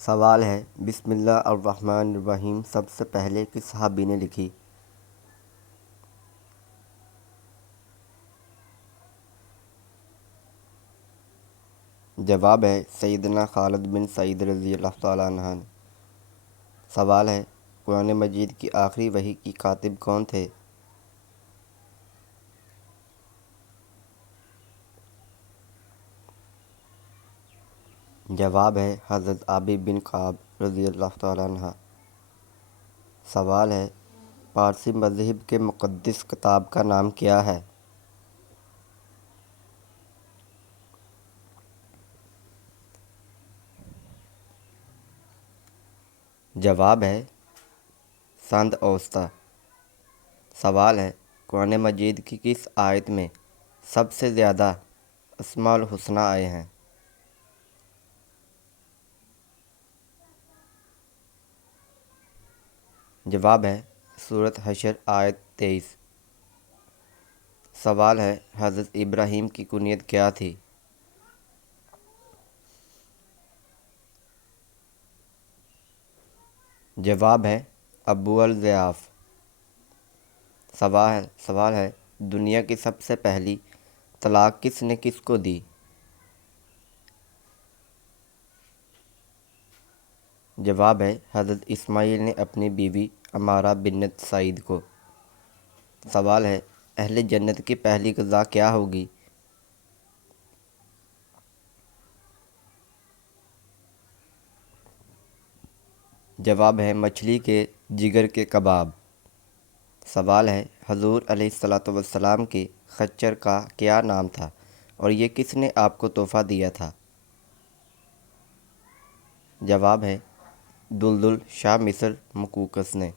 سوال ہے بسم اللہ الرحمن الرحیم سب سے پہلے کس صحابی نے لکھی؟ جواب ہے سیدنا خالد بن سعید رضی اللہ تعالیٰ عنہ نے۔ سوال ہے قرآن مجید کی آخری وحی کی کاتب کون تھے؟ جواب ہے حضرت ابی بن کعب رضی اللہ تعالیٰ عنہ۔ سوال ہے پارسی مذہب کے مقدس کتاب کا نام کیا ہے؟ جواب ہے سند اوسطی۔ سوال ہے قرآن مجید کی کس آیت میں سب سے زیادہ اسماء الحسنی آئے ہیں؟ جواب ہے سورۃ حشر آیت 23۔ سوال ہے حضرت ابراہیم کی کنیت کیا تھی؟ جواب ہے ابو الضیاف۔ سوال ہے دنیا کی سب سے پہلی طلاق کس نے کس کو دی؟ جواب ہے حضرت اسماعیل نے اپنی بیوی عمارہ بنت سعید کو۔ سوال ہے اہل جنت کی پہلی غذا کیا ہوگی؟ جواب ہے مچھلی کے جگر کے کباب۔ سوال ہے حضور علیہ السلام کے خچر کا کیا نام تھا اور یہ کس نے آپ کو تحفہ دیا تھا؟ جواب ہے دلدل شاہ مصر مقوقس نے۔